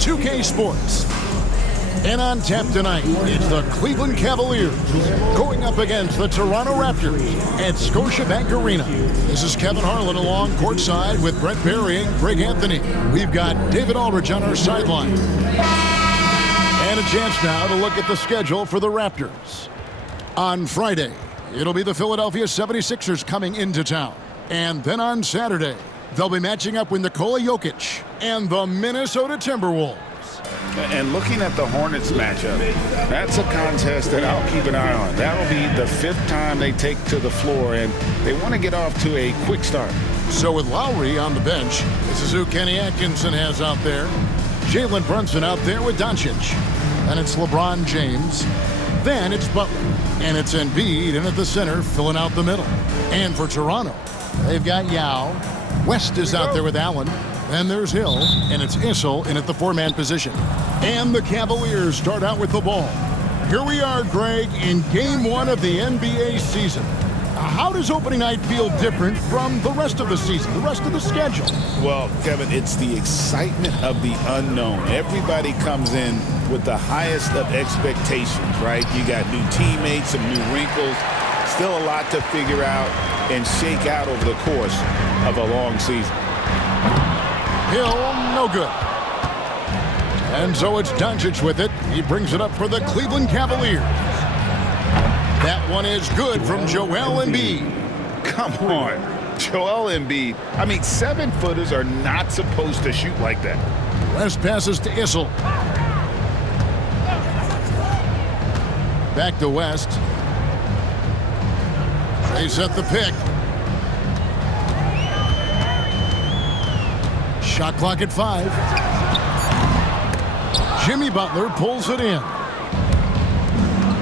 2K Sports. And on tap tonight, it's the Cleveland Cavaliers going up against the Toronto Raptors at Scotiabank Arena. This is Kevin Harlan along courtside with Brent Barry and Greg Anthony. We've got David Aldridge on our sideline. And a chance now to look at the schedule for the Raptors. On Friday, it'll be the Philadelphia 76ers coming into town. And then on Saturday, they'll be matching up with Nikola Jokic and the Minnesota Timberwolves. And looking at the Hornets matchup, that's a contest that I'll keep an eye on. That'll be the 5th time they take to the floor, and they want to get off to a quick start. So with Lowry on the bench, this is who Kenny Atkinson has out there. Jalen Brunson out there with Doncic. And it's LeBron James. Then it's Butler. And it's Embiid in at the center, filling out the middle. And for Toronto, they've got Yao. West is out there with Allen. Then there's Hill, and it's Issel in at the 4-man position. And the Cavaliers start out with the ball. Here we are, Greg, in Game 1 of the NBA season. How does opening night feel different from the rest of the season, the rest of the schedule? Well, Kevin, it's the excitement of the unknown. Everybody comes in with the highest of expectations, right? You got new teammates, some new wrinkles, still a lot to figure out and shake out over the course of a long season. Hill, no good. And so it's Doncic with it. He brings it up for the Cleveland Cavaliers. That one is good from Joel Embiid. Come on, Joel Embiid. I mean, 7-footers are not supposed to shoot like that. West passes to Issel. Back to West. They set the pick. Shot clock at 5. Jimmy Butler pulls it in.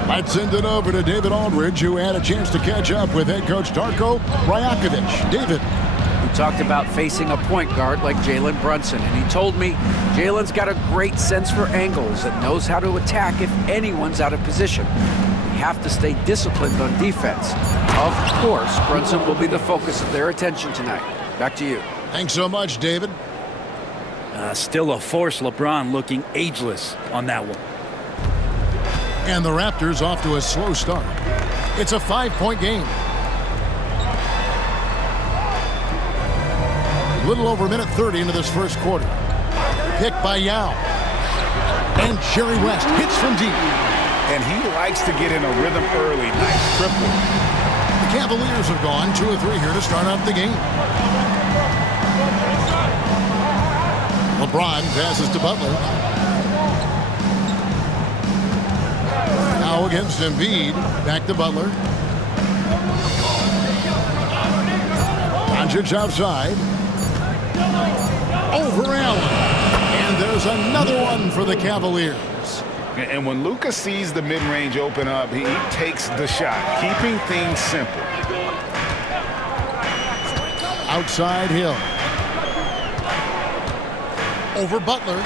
Let's send it over to David Aldridge, who had a chance to catch up with head coach Darko Rajakovic. David. We talked about facing a point guard like Jalen Brunson, and he told me Jalen's got a great sense for angles and knows how to attack if anyone's out of position. We have to stay disciplined on defense. Of course, Brunson will be the focus of their attention tonight. Back to you. Thanks so much, David. Still a force LeBron looking ageless on that one. And the Raptors off to a slow start. It's a 5-point game. A little over a minute 30 into this first quarter. Pick by Yao. And Jerry West hits from deep. And he likes to get in a rhythm early. Nice triple. The Cavaliers have gone 2 of 3 here to start off the game. LeBron passes to Butler. Now against Embiid. Back to Butler. Doncic outside. Over Allen. And there's another one for the Cavaliers. And when Luka sees the mid-range open up, he takes the shot, keeping things simple. Outside Hill. Over Butler.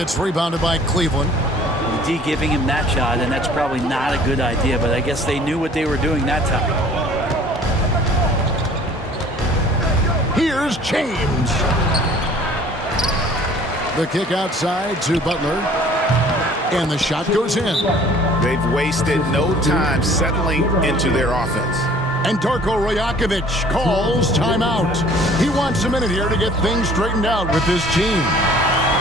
It's rebounded by Cleveland. D giving him that shot, and that's probably not a good idea, but I guess they knew what they were doing that time. Here's James. The kick outside to Butler. And the shot goes in. They've wasted no time settling into their offense. And Darko Rajakovic calls timeout. He wants a minute here to get things straightened out with his team.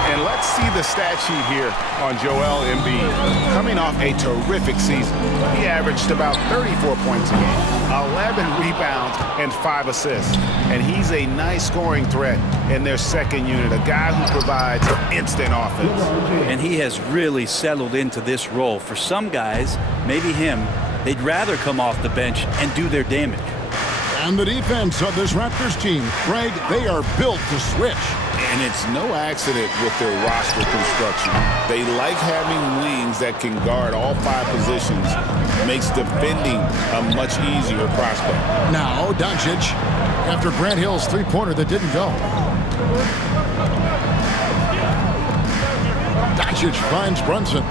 And let's see the stat sheet here on Joel Embiid. Coming off a terrific season, he averaged about 34 points a game, 11 rebounds, and 5 assists. And he's a nice scoring threat in their second unit, a guy who provides instant offense. And he has really settled into this role. For some guys, maybe him, they'd rather come off the bench and do their damage. And the defense of this Raptors team, Greg, they are built to switch. And it's no accident with their roster construction. They like having wings that can guard all 5 positions. Makes defending a much easier prospect. Now, Doncic, after Grant Hill's three-pointer that didn't go. Doncic finds Brunson.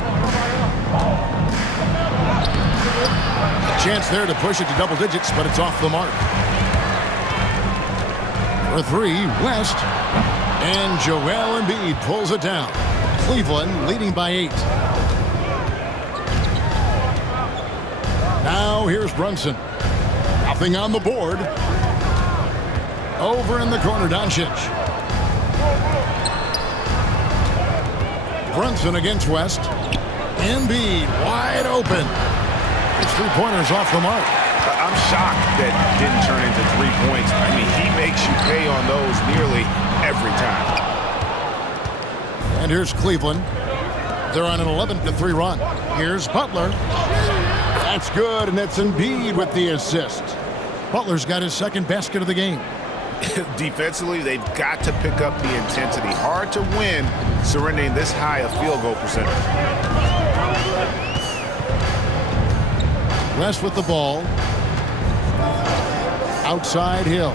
A chance there to push it to double digits, but it's off the mark. For 3, West. And Joel Embiid pulls it down. Cleveland leading by 8. Now here's Brunson. Nothing on the board. Over in the corner, Doncic. Brunson against West. Embiid wide open. His three-pointers off the mark. I'm shocked that didn't turn into 3 points. I mean, he makes you pay on those nearly every time. And here's Cleveland. They're on an 11-3 run. Here's Butler. That's good, and that's Embiid with the assist. Butler's got his second basket of the game. Defensively, they've got to pick up the intensity. Hard to win surrendering this high a field goal percentage. West with the ball. Outside Hill.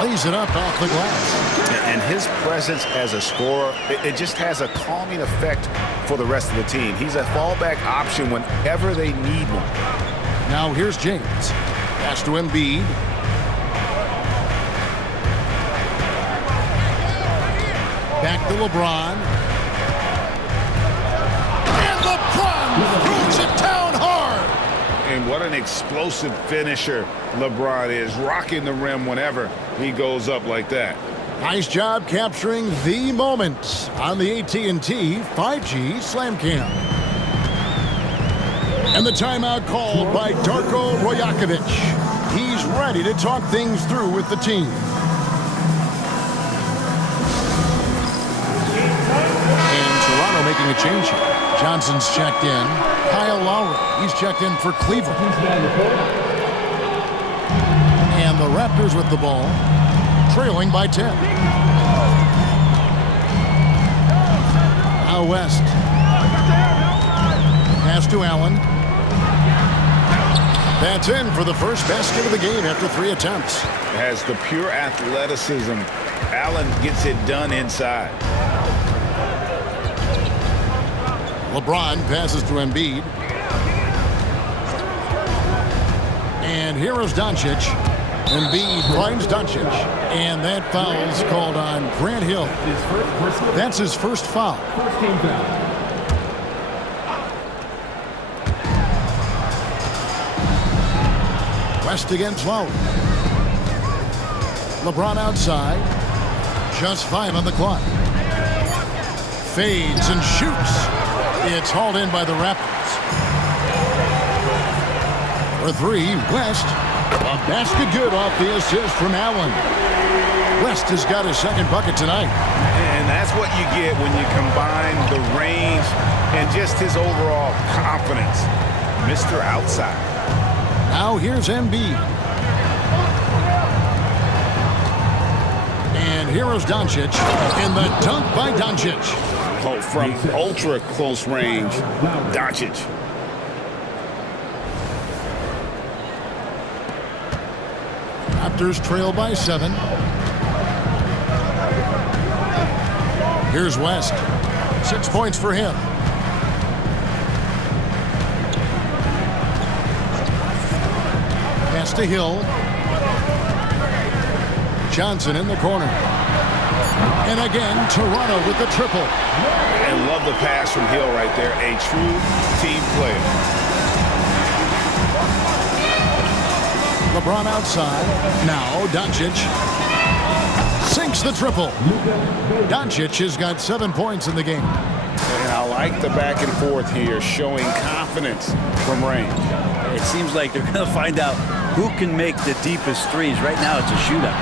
Lays it up off the glass. And his presence as a scorer, it just has a calming effect for the rest of the team. He's a fallback option whenever they need one. Now here's James. Pass to Embiid. Back to LeBron. And LeBron moves it down hard. And what an explosive finisher LeBron is, rocking the rim whenever he goes up like that. Nice job capturing the moment on the AT&T 5G Slam Cam. And the timeout called by Darko Rajakovic. He's ready to talk things through with the team. And Toronto making a change here. Johnson's checked in. Kyle Lowry, he's checked in for Cleveland. And the Raptors with the ball, trailing by 10. Now West. Pass to Allen. That's in for the first basket of the game after 3 attempts. Has the pure athleticism. Allen gets it done inside. LeBron passes to Embiid. And here is Doncic. Embiid finds Doncic. And that foul's called on Grant Hill. That's his first foul. First team foul. West against Lowry. LeBron outside. Just 5 on the clock. Fades and shoots. It's hauled in by the Raptors. For 3, West. A basket good off the assist from Allen. West has got his second bucket tonight. And that's what you get when you combine the range and just his overall confidence. Mr. Outside. Now here's Embiid. And here is Doncic. And the dunk by Doncic. Oh, from ultra close range, Doncic. Raptors trail by 7. Here's West. 6 points for him. Pass to Hill. Johnson in the corner. And again, Toronto with the triple. And love the pass from Hill right there. A true team player. LeBron outside. Now Doncic sinks the triple. Doncic has got 7 points in the game. And I like the back and forth here, showing confidence from range. It seems like they're going to find out who can make the deepest threes. Right now, it's a shootout.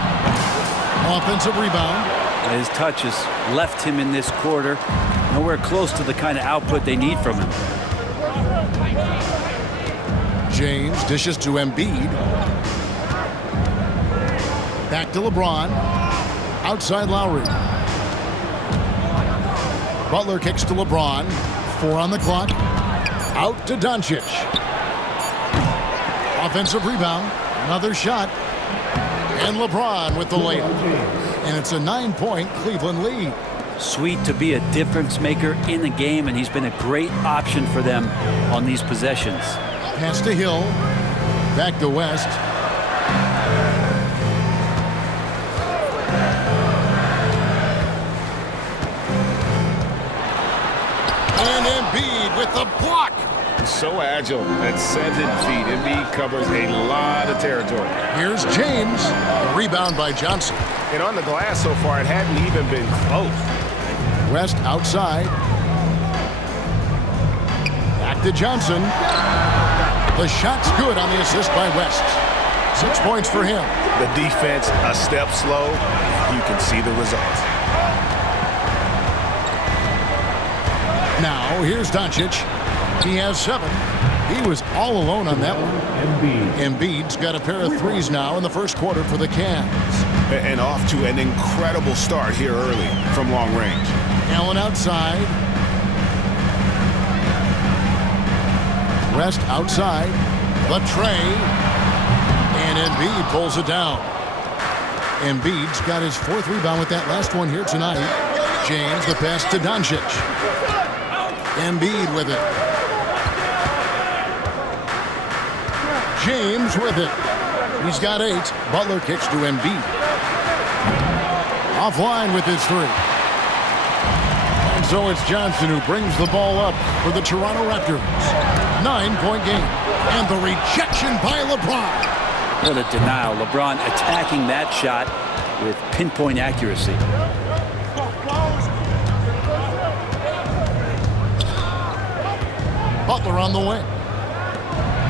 Offensive rebound. His touch has left him in this quarter. Nowhere close to the kind of output they need from him. James dishes to Embiid. Back to LeBron. Outside Lowry. Butler kicks to LeBron. 4 on the clock. Out to Doncic. Offensive rebound. Another shot. And LeBron with the layup. And it's a 9-point Cleveland lead. Sweet to be a difference maker in the game, and he's been a great option for them on these possessions. Pass to Hill. Back to West. Embiid with the block. So agile at 7 feet. Embiid covers a lot of territory. Here's James. The rebound by Johnson. And on the glass so far, it hadn't even been close. West outside. Back to Johnson. The shot's good on the assist by West. 6 points for him. The defense a step slow. You can see the results. Now, here's Doncic. He has 7. He was all alone on that one. Embiid's got a pair of threes now in the first quarter for the Cavs. And off to an incredible start here early from long range. Allen outside. West outside. The tray. And Embiid pulls it down. Embiid's got his 4th rebound with that last one here tonight. James, the pass to Doncic. Embiid with it. James with it. He's got 8. Butler kicks to Embiid. Offline with his 3. And so it's Johnson who brings the ball up for the Toronto Raptors. 9-point game. And the rejection by LeBron. What a denial. LeBron attacking that shot with pinpoint accuracy. Butler on the wing.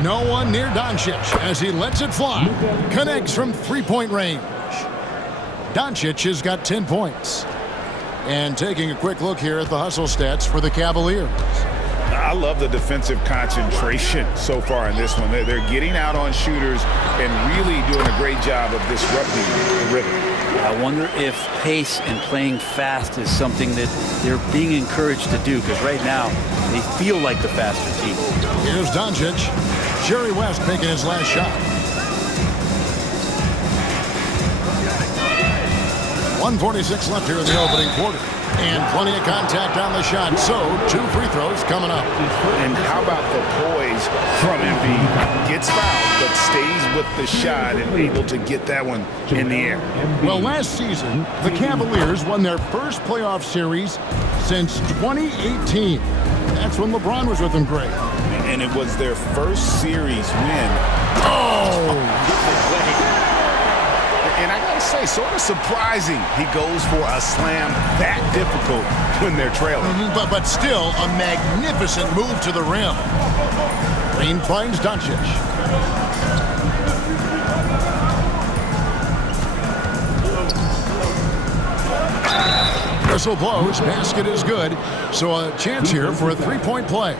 No one near Doncic as he lets it fly. Connects from 3-point range. Doncic has got 10 points. And taking a quick look here at the hustle stats for the Cavaliers. I love the defensive concentration so far in this one. They're getting out on shooters and really doing a great job of disrupting the rhythm. I wonder if pace and playing fast is something that they're being encouraged to do, because right now they feel like the faster team. Here's Doncic. Jerry West making his last shot. 1:46 left here in the opening quarter. And plenty of contact on the shot, so 2 free throws coming up. And how about the poise from Embiid? Gets fouled, but stays with the shot and able to get that one in the air. Well, last season, the Cavaliers won their first playoff series since 2018. That's when LeBron was with them, Greg. And it was their first series win. And I gotta say, sort of surprising he goes for a slam that difficult when they're trailing. But still, a magnificent move to the rim. Green finds Doncic. Whistle blows, basket is good, so a chance here for a 3-point play.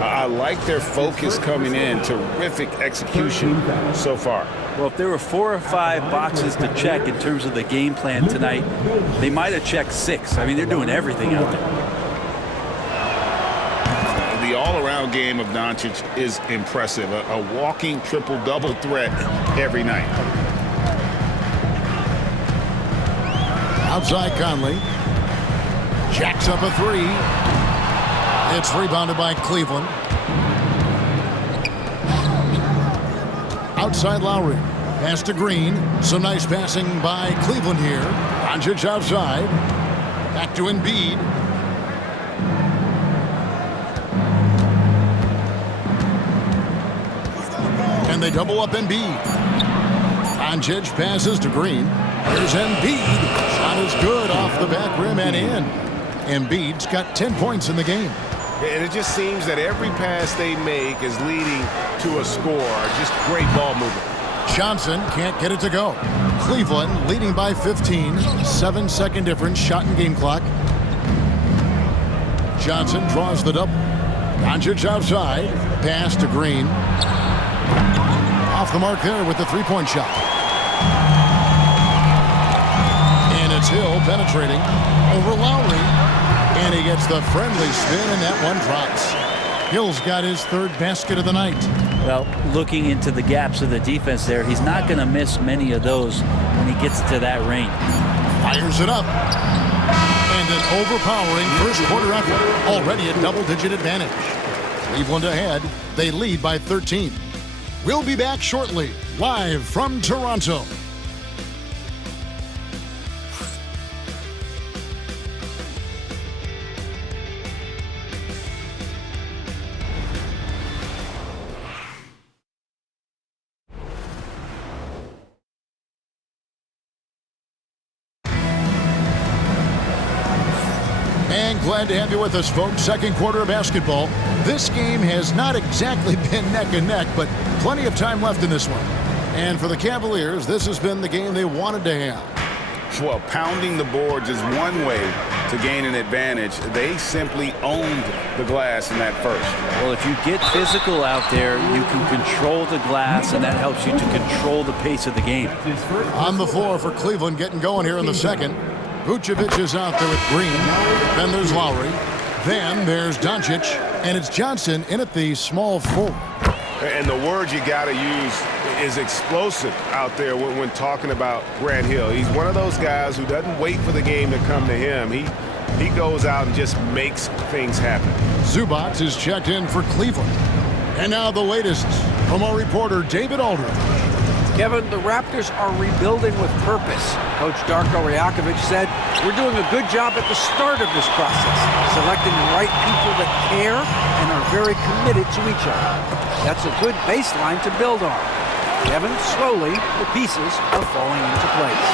I like their focus coming in. Terrific execution so far. Well, if there were 4 or 5 boxes to check in terms of the game plan tonight, they might have checked 6. I mean, they're doing everything out there. The all-around game of Doncic is impressive. A walking triple-double threat every night. Outside Conley. Jacks up a 3. It's rebounded by Cleveland. Outside Lowry. Pass to Green. Some nice passing by Cleveland here. Doncic outside. Back to Embiid. And they double up Embiid. Doncic passes to Green. Here's Embiid. Shot is good off the back rim and in. Embiid's got 10 points in the game. And it just seems that every pass they make is leading to a score. Just great ball movement. Johnson can't get it to go. Cleveland leading by 15. 7-second difference, shot and game clock. Johnson draws the double. Doncic outside. Pass to Green. Off the mark there with the 3-point shot. And it's Hill penetrating over Lowry. And he gets the friendly spin, and that one drops. Hill's got his 3rd basket of the night. Well, looking into the gaps of the defense there, he's not going to miss many of those when he gets to that range. Fires it up. And an overpowering first quarter effort. Already a double-digit advantage. Cleveland ahead. They lead by 13. We'll be back shortly, live from Toronto. And glad to have you with us, folks. Second quarter of basketball. This game has not exactly been neck and neck, but plenty of time left in this one. And for the Cavaliers, this has been the game they wanted to have. Well, pounding the boards is one way to gain an advantage. They simply owned the glass in that first. Well, if you get physical out there, you can control the glass, and that helps you to control the pace of the game. On the floor for Cleveland, getting going here in the second. Vucevic is out there with Green. Then there's Lowry. Then there's Doncic. And it's Johnson in at the small forward. And the word you got to use is explosive out there when talking about Grant Hill. He's one of those guys who doesn't wait for the game to come to him. He goes out and just makes things happen. Zubac is checked in for Cleveland. And now the latest from our reporter, David Aldridge. Kevin, the Raptors are rebuilding with purpose. Coach Darko Rajakovic said, "We're doing a good job at the start of this process, selecting the right people that care and are very committed to each other." That's a good baseline to build on. Kevin, slowly, the pieces are falling into place.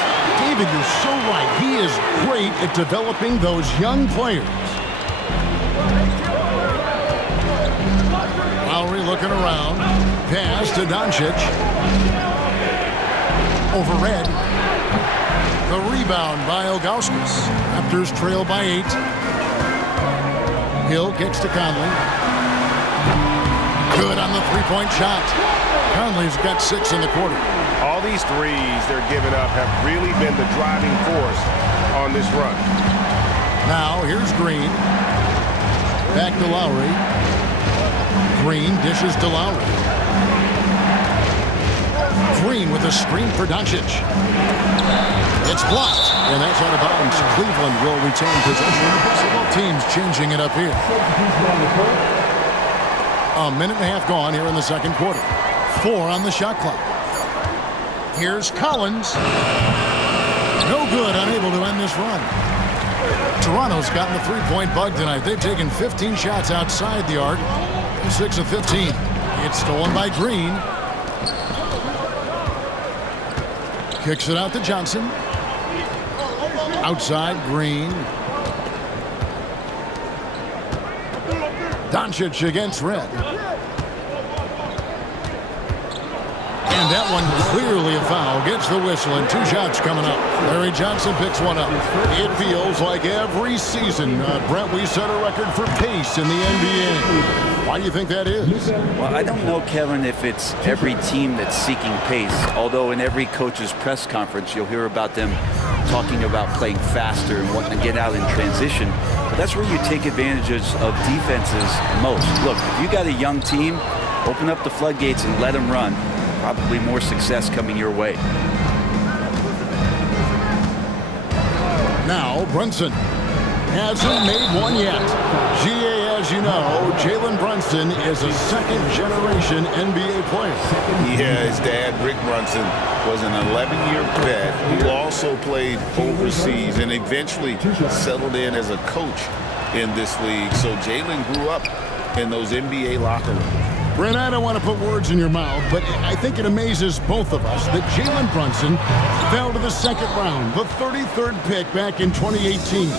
David, you're so right. He is great at developing those young players. Lowry looking around. Pass to Doncic. Over Red. The rebound by Ilgauskas. Raptors trail by 8. Hill kicks to Conley. Good on the three-point shot. Conley's got 6 in the quarter. All these threes they're giving up have really been the driving force on this run. Now here's Green. Back to Lowry. Green dishes to Lowry. Green with a screen for Doncic. It's blocked, and that's out of bounds. Cleveland will retain possession. Both teams changing it up here. A minute and a half gone here in the second quarter. 4 on the shot clock. Here's Collins. No good, unable to end this run. Toronto's gotten the three-point bug tonight. They've taken 15 shots outside the arc. 6 of 15. It's stolen by Green. Kicks it out to Johnson. Outside, Green. Doncic against Red. And that one clearly a foul. Gets the whistle and 2 shots coming up. Larry Johnson picks one up. It feels like every season, Brent, we set a record for pace in the NBA. Why do you think that is? Well, I don't know, Kevin, if it's every team that's seeking pace, although in every coach's press conference you'll hear about them talking about playing faster and wanting to get out in transition. But that's where you take advantages of defenses most. Look, if you got a young team, open up the floodgates and let them run. Probably more success coming your way. Now Brunson hasn't made one yet. GA, as you know, Jalen Brunson is a second-generation NBA player. Yeah, his dad, Rick Brunson, was an 11-year vet who also played overseas and eventually settled in as a coach in this league. So Jalen grew up in those NBA locker rooms. Brent, I don't want to put words in your mouth, but I think it amazes both of us that Jalen Brunson fell to the second round, the 33rd pick back in 2018.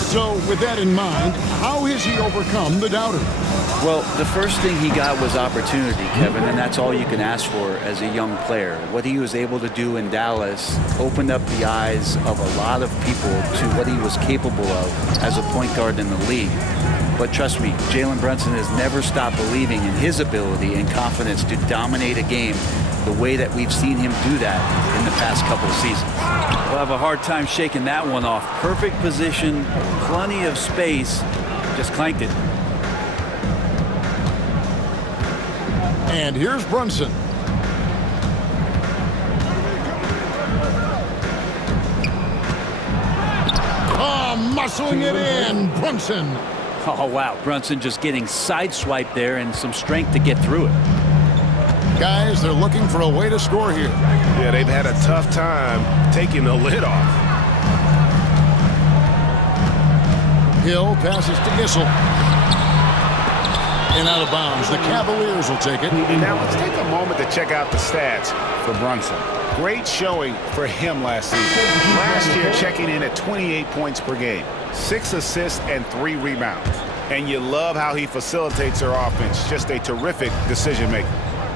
So with that in mind, how has he overcome the doubters? Well, the first thing he got was opportunity, Kevin, and that's all you can ask for as a young player. What he was able to do in Dallas opened up the eyes of a lot of people to what he was capable of as a point guard in the league. But trust me, Jalen Brunson has never stopped believing in his ability and confidence to dominate a game the way that we've seen him do that in the past couple of seasons. We'll have a hard time shaking that one off. Perfect position, plenty of space, just clanked it. And here's Brunson. Oh, muscling it in, Brunson. Oh, wow. Brunson just getting sideswiped there and some strength to get through it. Guys, they're looking for a way to score here. Yeah, they've had a tough time taking the lid off. Hill passes to Gissel. And out of bounds. The Cavaliers will take it. Now let's take a moment to check out the stats for Brunson. Great showing for him last season. Last year, checking in at 28 points per game, 6 assists and 3 rebounds. And you love how he facilitates their offense. Just a terrific decision maker.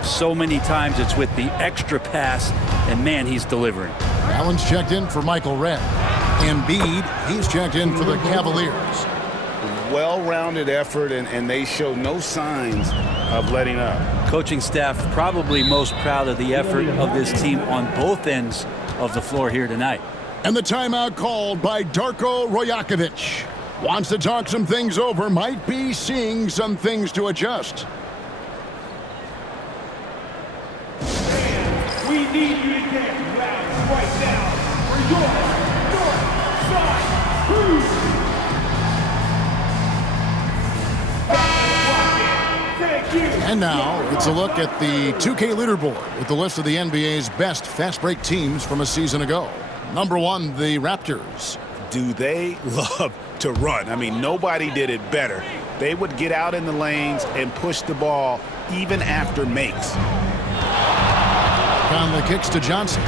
So many times it's with the extra pass, and man, he's delivering. Allen's checked in for Michael Redd. Embiid, he's checked in for the Cavaliers. Well-rounded effort, and they show no signs of letting up. Coaching staff probably most proud of the effort of this team on both ends of the floor here tonight. And the timeout called by Darko Rajakovic. Wants to talk some things over, might be seeing some things to adjust. We need you to get loud right now for your North Side Crew. Thank you. And now it's a look at the 2K leaderboard with the list of the NBA's best fast break teams from a season ago. Number 1, the Raptors. Do they love to run? I mean, nobody did it better. They would get out in the lanes and push the ball even after makes. Conley kicks to Johnson.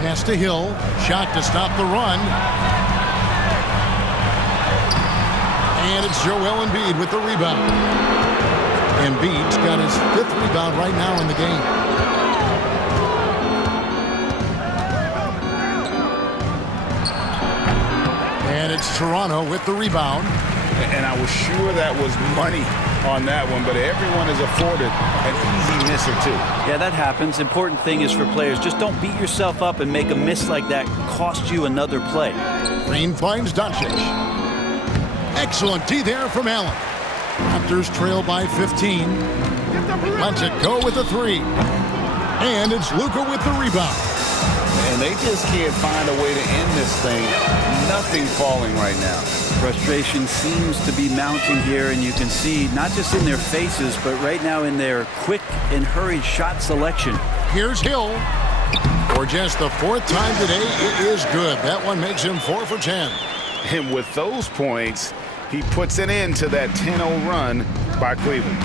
Pass to Hill. Shot to stop the run. And it's Joel Embiid with the rebound. Embiid's got his 5th rebound right now in the game. And it's Toronto with the rebound. And I was sure that was money on that one, but everyone is afforded an easy miss or 2. Yeah, that happens. Important thing is for players, just don't beat yourself up and make a miss like that cost you another play. Green finds Doncic. Excellent D there from Allen. Raptors trail by 15. Lets it go with a 3. And it's Luka with the rebound. And they just can't find a way to end this thing. Nothing falling right now. Frustration seems to be mounting here, and you can see not just in their faces, but right now in their quick and hurried shot selection. Here's Hill. For just the 4th time today, it is good. That one makes him 4 for 10. And with those points, he puts an end to that 10-0 run by Cleveland.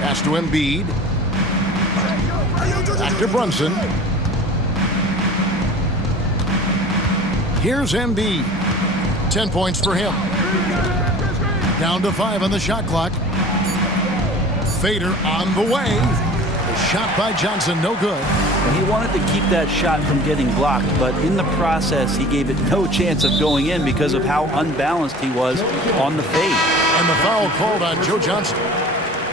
Pass to Embiid. Back to Brunson. Here's Embiid. 10 points for him. Down to 5 on the shot clock. Fader on the way. The shot by Johnson, no good. He wanted to keep that shot from getting blocked, but in the process, he gave it no chance of going in because of how unbalanced he was on the fade. And the foul called on Joe Johnson.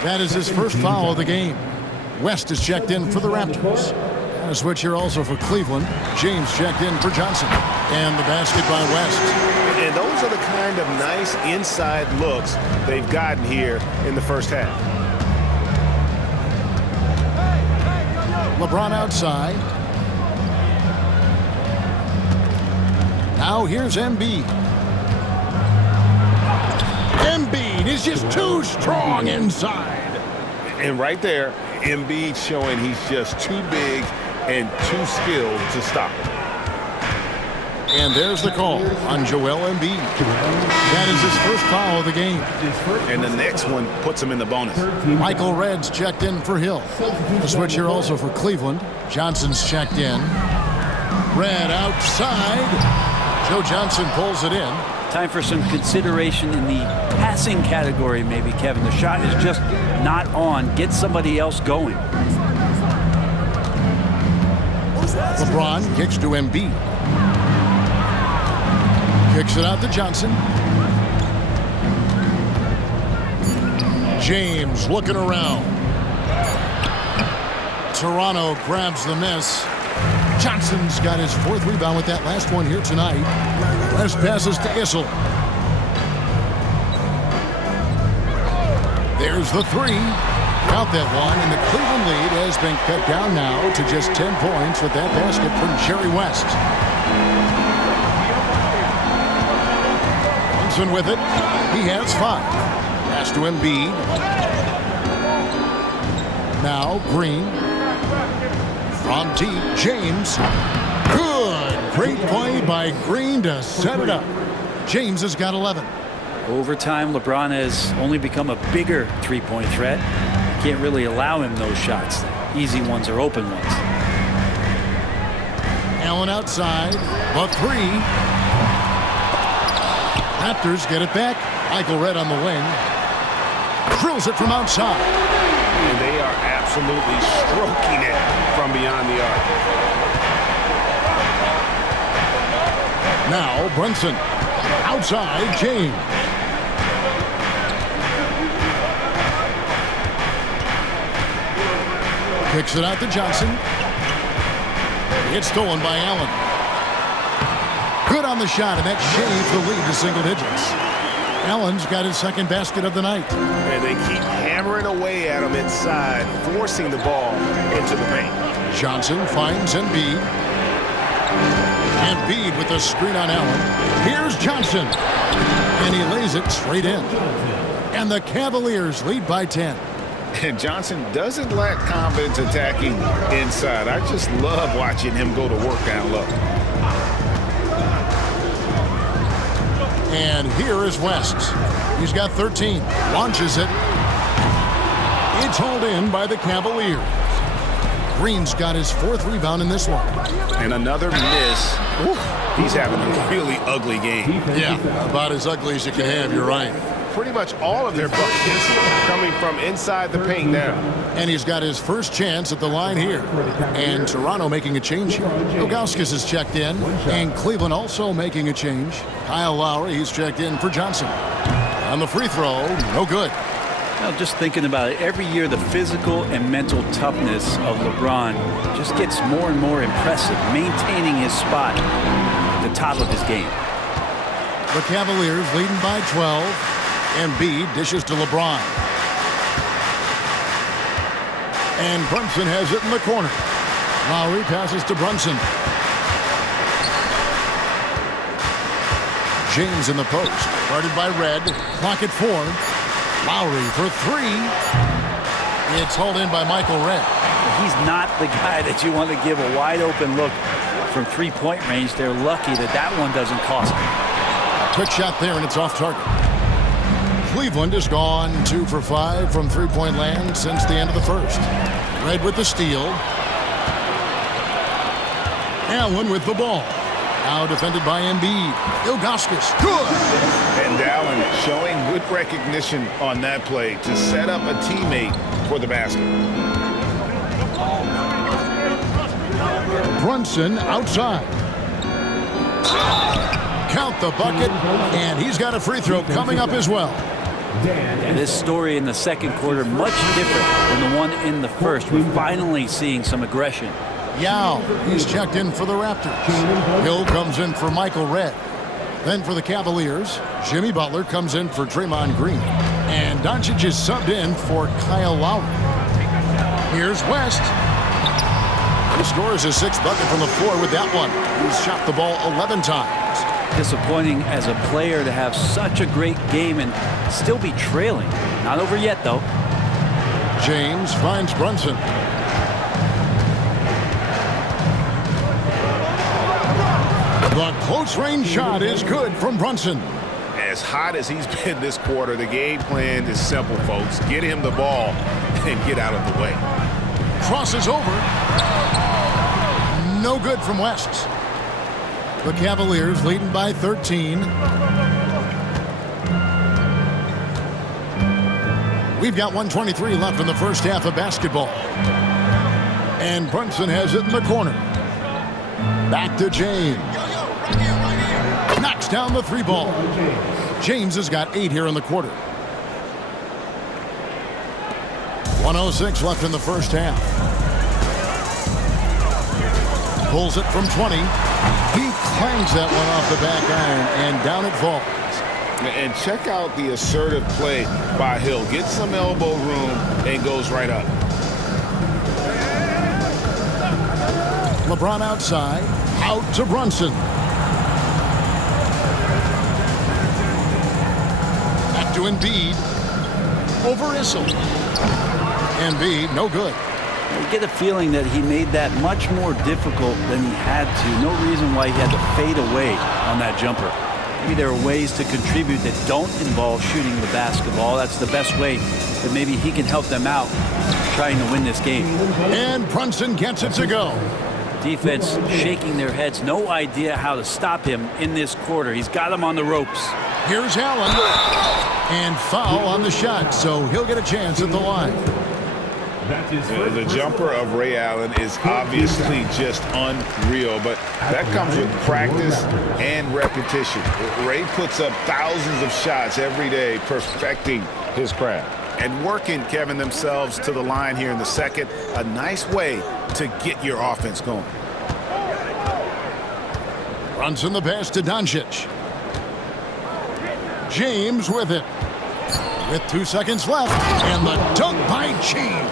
That is his first foul of the game. West is checked in for the Raptors. And a switch here also for Cleveland. James checked in for Johnson. And the basket by West. And those are the kind of nice inside looks they've gotten here in the first half. LeBron outside. Now here's Embiid. Embiid is just too strong inside. And right there, Embiid showing he's just too big and too skilled to stop. And there's the call on Joel Embiid. That is his first foul of the game. And the next one puts him in the bonus. Michael Redd's checked in for Hill. The switch here also for Cleveland. Johnson's checked in. Redd outside. Joe Johnson pulls it in. Time for some consideration in the passing category, maybe, Kevin. The shot is just not on. Get somebody else going. LeBron kicks to Embiid. Kicks it out to Johnson. James looking around. Toronto grabs the miss. Johnson's got his 4th rebound with that last one here tonight. West passes to Issel. There's the 3. Count that one, and the Cleveland lead has been cut down now to just 10 points with that basket from Jerry West. Brunson with it. He has 5. Pass to Embiid. Now Green. From deep, James. Good. Great play by Green to set it up. James has got 11. Over time, LeBron has only become a bigger three-point threat. Can't really allow him those shots. Easy ones or open ones. Allen outside, the three. Raptors get it back. Michael Redd on the wing. Drills it from outside. And they are absolutely stroking it from beyond the arc. Now Brunson. Outside, James. Kicks it out to Johnson. It's stolen by Allen. Good on the shot, and that shaves the lead to single digits. Allen's got his second basket of the night. And they keep hammering away at him inside, forcing the ball into the paint. Johnson finds Embiid. Embiid with the screen on Allen. Here's Johnson. And he lays it straight in. And the Cavaliers lead by 10. And Johnson doesn't lack confidence attacking inside. I just love watching him go to work down low. And here is West. He's got 13. Launches it. It's hauled in by the Cavaliers. Green's got his fourth rebound in this one. And another miss. Oof. He's having a really ugly game. Yeah, about as ugly as you can have, you're right. Pretty much all of their buckets coming from inside the paint now. And he's got his first chance at the line here. And Toronto making a change here. Ilgauskas is checked in. And Cleveland also making a change. Kyle Lowry, he's checked in for Johnson. On the free throw, no good. Well, just thinking about it, every year the physical and mental toughness of LeBron just gets more and more impressive, maintaining his spot at the top of his game. The Cavaliers leading by 12. Embiid dishes to LeBron. And Brunson has it in the corner. Lowry passes to Brunson. James in the post. Guarded by Redd. Clock at 4. Lowry for 3. It's hauled in by Michael Redd. He's not the guy that you want to give a wide open look from three-point range. They're lucky that that one doesn't cost them. Quick shot there, and it's off target. Cleveland has gone 2 for 5 from three-point land since the end of the first. Redd with the steal. Allen with the ball. Now defended by Embiid. Ilgauskas, good! And Allen showing good recognition on that play to set up a teammate for the basket. Brunson outside. Count the bucket, and he's got a free throw coming up as well. And this story in the second quarter much different than the one in the first. We're finally seeing some aggression. Yao, he's checked in for the Raptors. Hill comes in for Michael Redd. Then for the Cavaliers, Jimmy Butler comes in for Draymond Green. And Doncic is subbed in for Kyle Lowry. Here's West. He scores his 6th bucket from the floor with that one. He's shot the ball 11 times. Disappointing as a player to have such a great game and still be trailing. Not over yet, though. James finds Brunson. The close-range shot is good from Brunson. As hot as he's been this quarter, the game plan is simple, folks. Get him the ball and get out of the way. Crosses over. No good from West. The Cavaliers leading by 13. We've got 1:23 left in the first half of basketball. And Brunson has it in the corner. Back to James. Knocks down the 3 ball. James has got 8 here in the quarter. 1:06 left in the first half. Pulls it from 20. He clangs that one off the back iron, and down it falls. And check out the assertive play by Hill. Gets some elbow room and goes right up. LeBron outside. Out to Brunson. Back to Embiid. Over Issel. Embiid, no good. You get a feeling that he made that much more difficult than he had to. No reason why he had to fade away on that jumper. Maybe there are ways to contribute that don't involve shooting the basketball. That's the best way that maybe he can help them out trying to win this game. And Brunson gets it to go. Defense shaking their heads. No idea how to stop him in this quarter. He's got him on the ropes. Here's Allen. And foul on the shot, so he'll get a chance at the line. The jumper of Ray Allen is obviously just unreal, but that comes with practice and repetition. Ray puts up thousands of shots every day, perfecting his craft. And working, Kevin, themselves to the line here in the second. A nice way to get your offense going. Brunson the pass to Doncic. James with it. With 2 seconds left, and the dunk by James.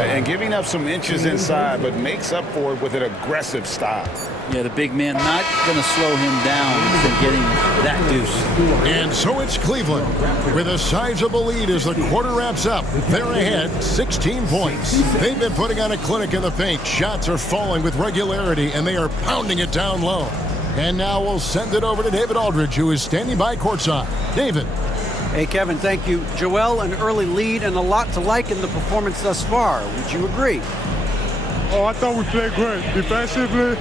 And giving up some inches inside, but makes up for it with an aggressive style. Yeah, the big man not going to slow him down from getting that deuce. And so it's Cleveland with a sizable lead as the quarter wraps up. They're ahead 16 points. They've been putting on a clinic in the paint. Shots are falling with regularity, and they are pounding it down low. And now we'll send it over to David Aldridge, who is standing by courtside. David. Hey, Kevin, thank you. Joel, an early lead and a lot to like in the performance thus far. Would you agree? Oh, I thought we played great. Defensively,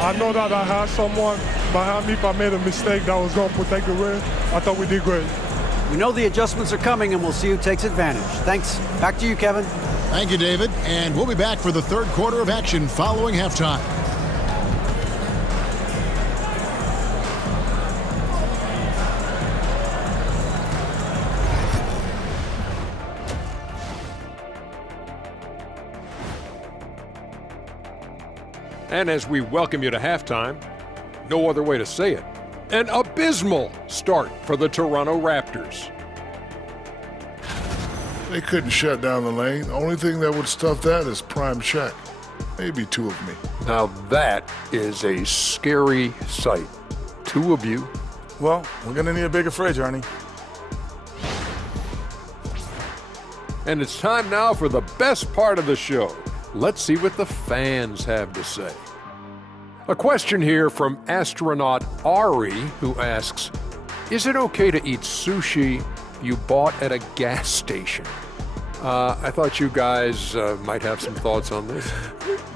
I know that I had someone behind me if I made a mistake that was going to protect the rim. I thought we did great. We know the adjustments are coming, and we'll see who takes advantage. Thanks. Back to you, Kevin. Thank you, David. And we'll be back for the third quarter of action following halftime. And as we welcome you to halftime, no other way to say it, an abysmal start for the Toronto Raptors. They couldn't shut down the lane. The only thing that would stuff that is prime check. Maybe two of me. Now that is a scary sight. Two of you. Well, we're going to need a bigger fridge, Arnie. And it's time now for the best part of the show. Let's see what the fans have to say. A question here from astronaut Ari, who asks, is it okay to eat sushi you bought at a gas station? I thought you guys might have some thoughts on this.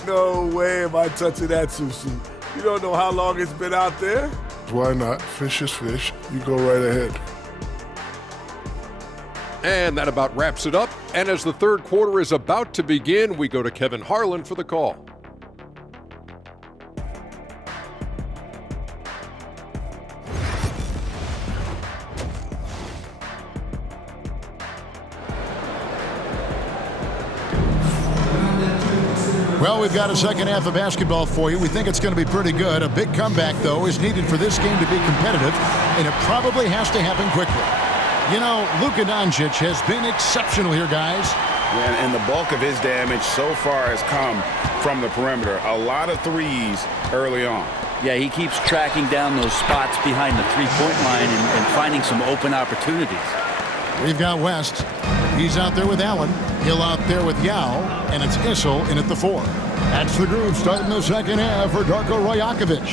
No way am I touching that sushi. You don't know how long it's been out there. Why not? Fish is fish. You go right ahead. And that about wraps it up. And as the third quarter is about to begin, we go to Kevin Harlan for the call. Well, we've got a second half of basketball for you. We think it's going to be pretty good. A big comeback, though, is needed for this game to be competitive, and it probably has to happen quickly. You know, Luka Doncic has been exceptional here, guys. And the bulk of his damage so far has come from the perimeter. A lot of threes early on. Yeah, he keeps tracking down those spots behind the three-point line and finding some open opportunities. We've got West. He's out there with Allen. Hill out there with Yao. And it's Issel in at the 4. That's the groove starting the second half for Darko Rajakovic.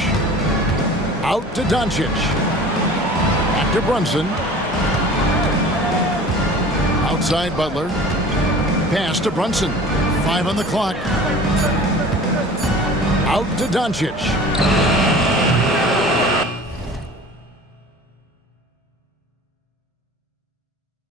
Out to Doncic. Back to Brunson. Outside Butler. Pass to Brunson. 5 on the clock. Out to Doncic.